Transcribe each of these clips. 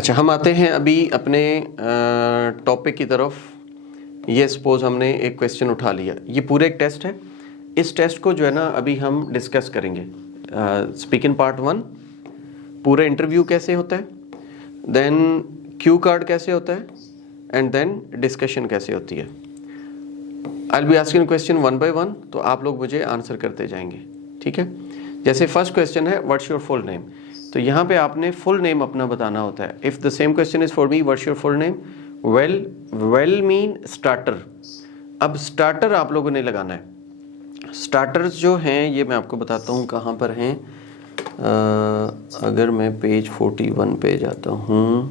अच्छा, हम आते हैं अभी अपने टॉपिक की तरफ। ये सपोज हमने एक क्वेश्चन उठा लिया, ये पूरे एक टेस्ट है। इस टेस्ट को जो है ना अभी हम डिस्कस करेंगे। स्पीक इन पार्ट 1 पूरा इंटरव्यू कैसे होता है, देन क्यू कार्ड कैसे होता है, एंड देन डिस्कशन कैसे होती है। I will be asking question 1 by 1, तो आप लोग मुझे आंसर करते जाएंगे, ठीक है। जैसे फर्स्ट क्वेश्चन है व्हाट्स योर फुल नेम, तो यहाँ पे आपने फुल नेम अपना बताना होता है। If the same question is for me what's your full name, well mean starter. अब स्टार्टर आप लोगों ने लगाना है। स्टार्टर्स जो हैं ये मैं आपको बताता हूँ कहाँ पर हैं। अगर मैं पेज 41 पे जाता हूँ,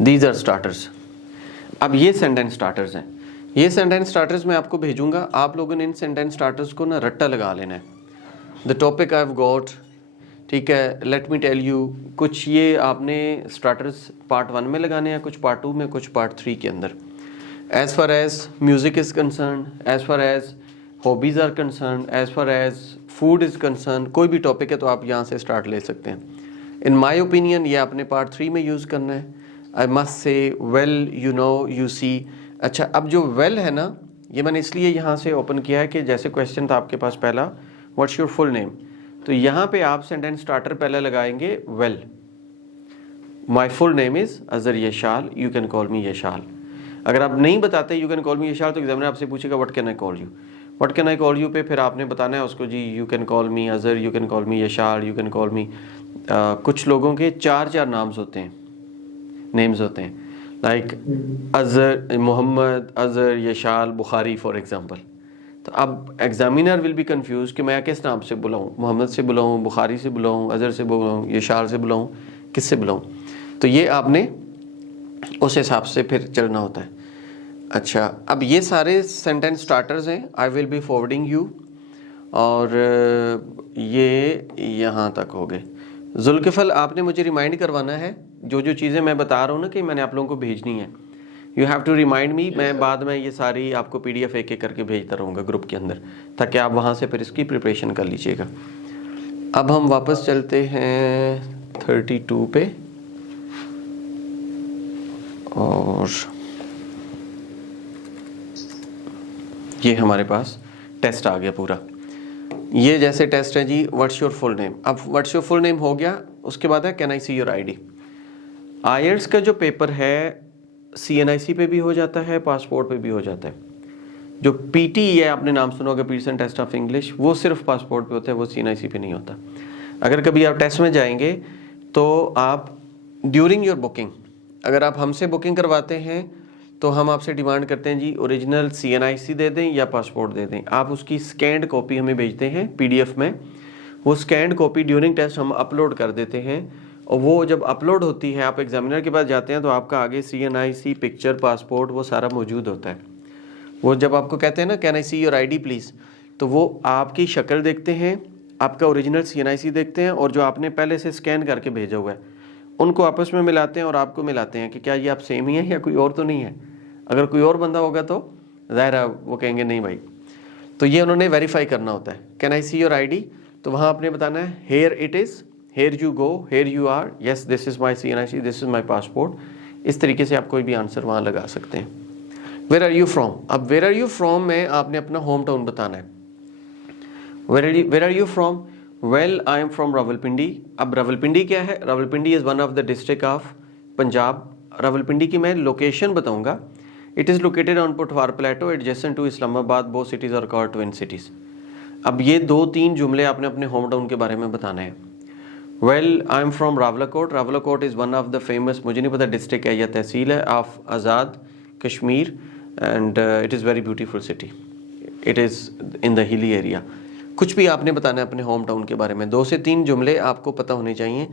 दीज आर स्टार्टर्स। अब ये सेंटेंस स्टार्टर्स हैं। ये सेंटेंस स्टार्टर्स मैं आपको भेजूंगा, आप लोगों ने इन सेंटेंस स्टार्टर्स को ना रट्टा लगा लेना है। The topic I have got, ठीक है, लेट मी टेल यू, कुछ ये आपने स्टार्टर्स पार्ट 1 में लगाने हैं, कुछ पार्ट 2 में, कुछ पार्ट 3 के अंदर। As far as music is concern, as far as hobbies are concern, as far as food is concern, कोई भी टॉपिक है तो आप यहाँ से स्टार्ट ले सकते हैं। इन माई ओपिनियन ये आपने पार्ट 3 में यूज़ करना है। I must say well, you know, you see. अच्छा, अब जो वेल है ना, ये मैंने इसलिए यहाँ से ओपन किया है कि जैसे क्वेश्चन था आपके पास पहला व्हाट्स योर फुल नेम, तो यहाँ पे आप सेंटेंस स्टार्टर पहले लगाएंगे well. My full name is Azhar Yashal, you can call me Yashal. अगर आप नहीं बताते you can call me Yashal, तो एग्जामिनर आपसे पूछेगा what can I call you. What can I call you पे फिर आपने बताना है उसको, जी you can call me Azhar, you can call me Yashal, you can call me. कुछ लोगों के 4 नाम्स होते हैं, नेम्स होते हैं, like Azhar, Mohammad, Azhar, Yashal, Bukhari for example. तो अब एग्जामिनर विल बी कंफ्यूज कि मैं किस नाम से बुलाऊं, मोहम्मद से बुलाऊं, बुखारी से बुलाऊं, अजहर से बुलाऊं, यशाल से बुलाऊं, किससे बुलाऊं। तो ये आपने उस हिसाब से फिर चलना होता है। अच्छा, अब ये सारे सेंटेंस स्टार्टर्स हैं, I will be forwarding you, और ये यहाँ तक हो गए। जुल्किफल आपने मुझे रिमाइंड करवाना है जो जो चीज़ें मैं बता रहा हूँ ना कि मैंने आप लोगों को भेजनी है। You have to remind me. मैं बाद में ये सारी आपको PDF एक एक करके भेजता रहूँगा ग्रुप के अंदर, ताकि आप वहाँ से फिर इसकी प्रिपरेशन कर लीजिएगा। अब हम वापस चलते हैं 32 पे, और ये हमारे पास टेस्ट आ गया पूरा। ये जैसे टेस्ट है जी व्हाट्स योर फुल नेम। अब व्हाट्स योर फुल नेम हो गया, उसके बाद है can I see your ID। IELTS का जो पेपर है CNIC पे भी हो जाता है, पासपोर्ट पे भी हो जाता है। जो PT है, आपने नाम सुना होगा, पीटरसन टेस्ट ऑफ इंग्लिश, वो सिर्फ पासपोर्ट पे होता है, वो CNIC पे नहीं होता। अगर कभी आप टेस्ट में जाएंगे तो आप ड्यूरिंग योर बुकिंग, अगर आप हमसे बुकिंग करवाते हैं तो हम आपसे डिमांड करते हैं जी ओरिजिनल CNIC दे दें या पासपोर्ट दे दें। आप उसकी स्कैंड कॉपी हमें भेजते हैं PDF में, वो स्कैंड कॉपी ड्यूरिंग टेस्ट हम अपलोड कर देते हैं, और वो जब अपलोड होती है आप एग्जामिनर के पास जाते हैं तो आपका आगे CNIC, पिक्चर, पासपोर्ट, वो सारा मौजूद होता है। वो जब आपको कहते हैं ना can I see your ID please, तो वो आपकी शक्ल देखते हैं, आपका ओरिजिनल CNIC देखते हैं, और जो आपने पहले से स्कैन करके भेजा हुआ है उनको आपस में मिलाते हैं और आपको मिलाते हैं कि क्या ये आप सेम ही है या कोई और तो नहीं है। अगर कोई और बंदा होगा तो ज़ाहिर है वो कहेंगे नहीं भाई। तो ये उन्होंने वेरीफाई करना होता है। Can I see your ID, तो वहाँ आपने बताना है here it is, here you go, here you are, yes this is my CNIC, this is my passport. इस तरीके से आप कोई भी आंसर वहाँ लगा सकते हैं। वेयर आर यू फ्रॉम, अब वेयर आर यू फ्रॉम में आपने अपना होम टाउन बताना है। Where are you from, well I am from Rawalpindi. अब रावलपिंडी क्या है, Rawalpindi is one of the district of Punjab. Rawalpindi की मैं लोकेशन बताऊँगा। It is located on Pothwar plateau adjacent to Islamabad, both cities are called twin cities. अब ये 2-3 जुमले आपने अपने होम टाउन के बारे में बताने हैं। Well I am from Rawalakot, Rawalakot is one of the famous, मुझे नहीं पता डिस्ट्रिक्ट है या तहसील है, of Azad Kashmir, and it is very beautiful city, it is in the hilly area. कुछ भी आपने बताना है अपने होम टाउन के बारे में, 2 से 3 जुमले आपको पता होने चाहिए।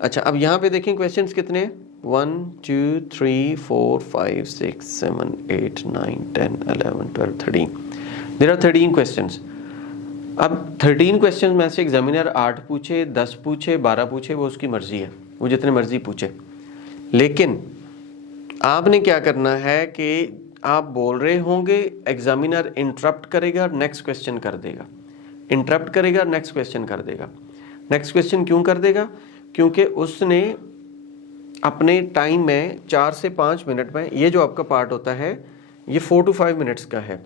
अच्छा, अब यहाँ पे देखें क्वेश्चंस कितने, 1 2 3 4 5 6 7 8 9 10 11 12 13, देयर आर 13 क्वेश्चंस। अब 13 क्वेश्चन में से एग्जामिनर 8 पूछे, 10 पूछे, 12 पूछे, वो उसकी मर्जी है, वो जितने मर्जी पूछे। लेकिन आपने क्या करना है कि आप बोल रहे होंगे, एग्जामिनर इंटरप्ट करेगा, नेक्स्ट क्वेश्चन कर देगा, इंटरप्ट करेगा, नेक्स्ट क्वेश्चन कर देगा। नेक्स्ट क्वेश्चन क्यों कर देगा, क्योंकि उसने अपने टाइम में 4 से 5 मिनट में, ये जो आपका पार्ट होता है ये 4 to 5 मिनट्स का है,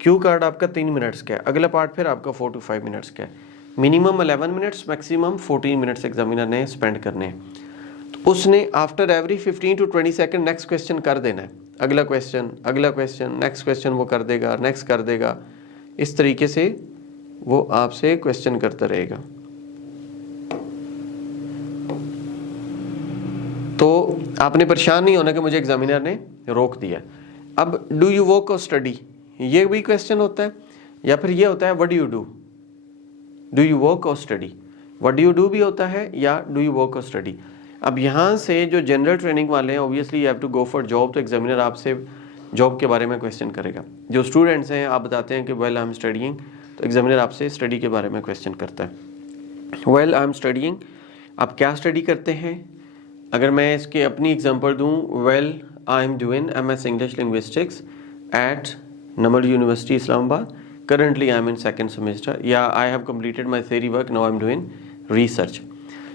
क्यू कार्ड आपका 3 मिनट्स का है, अगला पार्ट फिर आपका 4 to 5 मिनट्स का है, minimum 11 minutes, maximum 14 minutes examiner ने स्पेंड करने हैं। तो उसने after every 15 to 20 second next question कर देना है, अगला क्वेश्चन, अगला क्वेश्चन, नेक्स्ट क्वेश्चन वो कर देगा, नेक्स्ट कर देगा, इस तरीके से वो आपसे क्वेश्चन करता रहेगा। तो आपने परेशान नहीं होना कि मुझे एग्जामिनर ने रोक दिया। अब डू यू वर्क और स्टडी, ये भी क्वेश्चन होता है, या फिर ये होता है what do you do, do you work और study, what do you do भी होता है या डू यू वर्क और स्टडी। अब यहाँ से जो जनरल ट्रेनिंग वाले हैं obviously you have to go for job, तो एग्जामिनर आपसे जॉब के बारे में क्वेश्चन करेगा। जो स्टूडेंट्स हैं आप बताते हैं कि वेल आई एम स्टडीइंग, तो एग्जामिनर आपसे स्टडी के बारे में क्वेश्चन करता है। वेल आई एम स्टडीइंग, आप क्या स्टडी करते हैं। अगर मैं इसके अपनी एग्जांपल दूं, well I am doing MS English linguistics at NUML university Islamabad, currently I am in second semester, या I have completed my theory work, now I am doing research.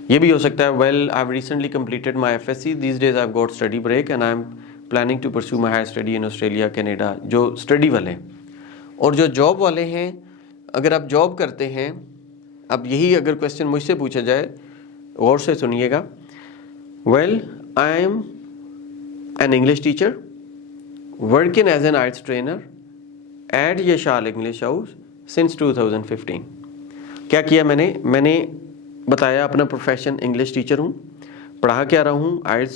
ये भी हो सकता है well I have recently completed my FSc, these days I have got study break and I am planning to pursue my higher study in Australia Canada. जो study वाले हैं, और जो जॉब वाले हैं, अगर आप जॉब करते हैं, अब यही अगर क्वेश्चन मुझसे पूछा जाए, गौर से सुनिएगा, well I am an English teacher working as an IELTS trainer at Yashal English house since 2015। क्या किया मैंने बताया अपना प्रोफेशन इंग्लिश टीचर हूँ, पढ़ा क्या रहा हूँ IELTS,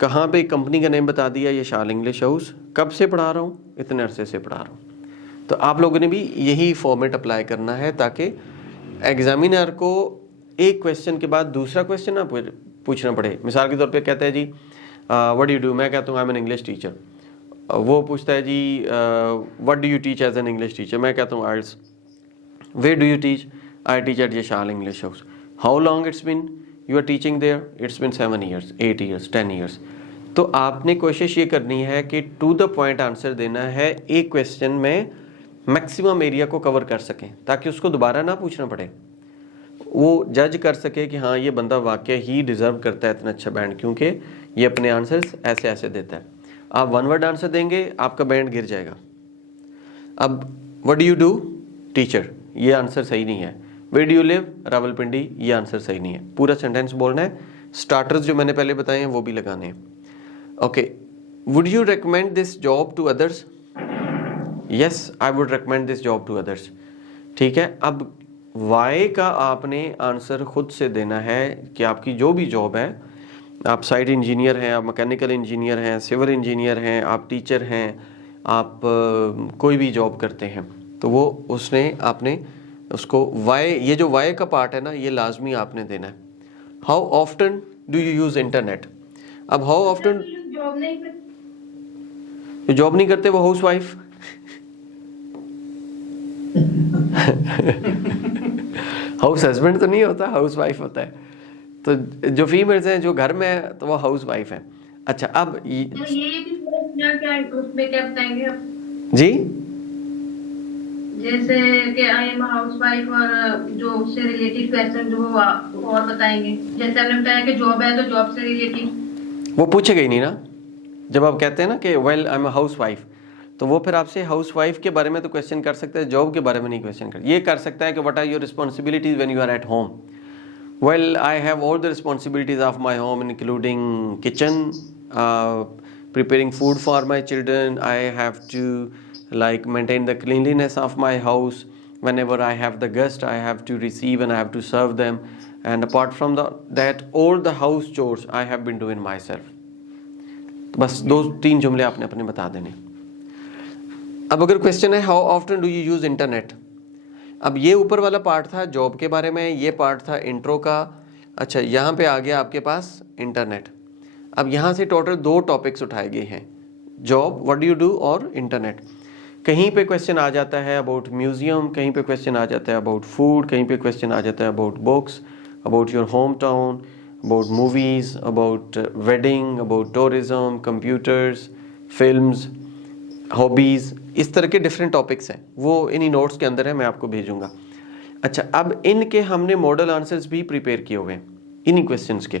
कहाँ पे कंपनी का नेम बता दिया यशाल इंग्लिश हाउस, कब से पढ़ा रहा हूँ, इतने अरसे से पढ़ा रहा हूँ। तो आप लोगों ने भी यही फॉर्मेट अप्लाई करना है ताकि एग्जामिनर को एक क्वेश्चन के बाद दूसरा क्वेश्चन ना पूछना पड़े। मिसाल के तौर पे कहता है जी व्हाट यू डू, मैं कहता हूँ I am an English teacher, वो पूछता है जी what do you teach as an English teacher, मैं कहता हूँ IELTS, where do you teach, I teach at Yashal English house, how long it's been you are teaching there, it's been 7 years, 8 years, 10 years। तो आपने कोशिश ये करनी है कि टू द पॉइंट आंसर देना है, एक क्वेश्चन में मैक्सिमम एरिया को कवर कर सकें ताकि उसको दोबारा ना पूछना पड़े, वो जज कर सके कि हाँ ये बंदा वाकई ही डिज़र्व करता है इतना अच्छा बैंड, क्योंकि ये अपने आंसर्स ऐसे ऐसे देता है। आप 1 word आंसर देंगे आपका बैंड गिर जाएगा। अब what do you do, teacher, ये आंसर सही नहीं है। Where do you live, Rawalpindi, ये आंसर सही नहीं है। पूरा सेंटेंस बोलना है, स्टार्टर्स जो मैंने पहले बताए हैं वो भी लगाने हैं। Okay, would you recommend this job to others, yes I would recommend this job to others. ठीक है, अब वाई का आपने आंसर खुद से देना है कि आपकी जो भी जॉब है, आप साइट इंजीनियर हैं, आप मैकेनिकल इंजीनियर हैं, सिविल इंजीनियर हैं, आप टीचर हैं, आप कोई भी जॉब करते हैं, तो वो उसने आपने उसको वाई, ये जो वाई का पार्ट है ना, ये लाजमी आपने देना है। How often do you use internet, अब हाउ ऑफ्टन जॉब नहीं करते वो हाउस वाइफ हाउस हस्बैंड तो नहीं होता, हाउस वाइफ होता है। तो जो फीमेल्स हैं जो घर में है तो वो हाउस वाइफ है। अच्छा, अब तो ये क्या उसमें क्या बताएंगे आप? जी, जैसे कि आई एम हाउस वाइफ, और जो उससे रिलेटेड क्वेश्चन जो वो और बताएंगे। जैसे आपने बताया कि जॉब है तो जॉब से रिलेटेड वो पूछेगा ही नहीं ना। जब आप कहते हैं ना कि well I M house wife, तो वो फिर आपसे हाउस वाइफ के बारे में तो क्वेश्चन कर सकता है, जॉब के बारे में नहीं क्वेश्चन कर। ये कर सकता है कि what are your responsibilities when you are at home, well I have all the responsibilities of my home including kitchen, preparing food for my children, I have to like maintain the cleanliness of my house, whenever I have the guest I have to receive and I have to serve them, and apart from that all the house chores I have been doing myself। तो बस 2-3 जुमले आपने अपने बता देने। अब अगर question है how often do you use internet, अब ये ऊपर वाला पार्ट था जॉब के बारे में, ये पार्ट था इंट्रो का। अच्छा, यहाँ पे आ गया आपके पास इंटरनेट। अब यहाँ से टोटल 2 टॉपिक्स उठाए गए हैं, job, what do you do, और इंटरनेट। कहीं पे क्वेश्चन आ जाता है अबाउट म्यूजियम, कहीं पे क्वेश्चन आ जाता है अबाउट फूड, कहीं पे क्वेश्चन आ जाता है about books, about your home town, about movies, about wedding, about tourism, computers, films, hobbies, इस तरह के डिफरेंट टॉपिक्स हैं। वो इन्हीं नोट्स के अंदर है, मैं आपको भेजूंगा। अच्छा, अब इनके हमने मॉडल आंसर्स भी प्रिपेयर किए हुए हैं, इन्हीं क्वेश्चंस के।